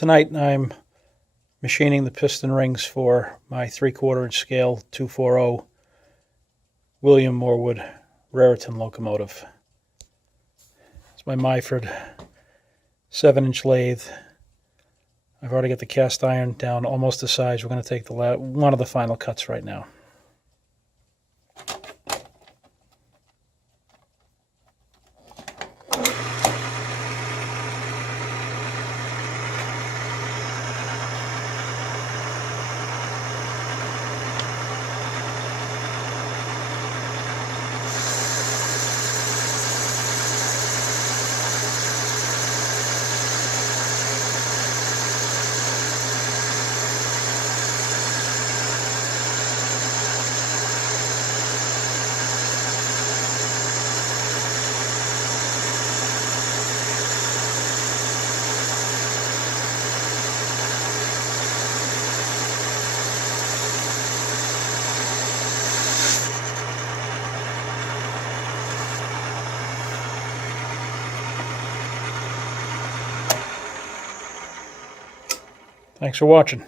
Tonight I'm machining the piston rings for my 3/4 inch scale 240 William Morewood Raritan locomotive. It's my Myford 7-inch lathe. I've already got the cast iron down almost to size. We're going to take one of the final cuts right now. Thanks for watching.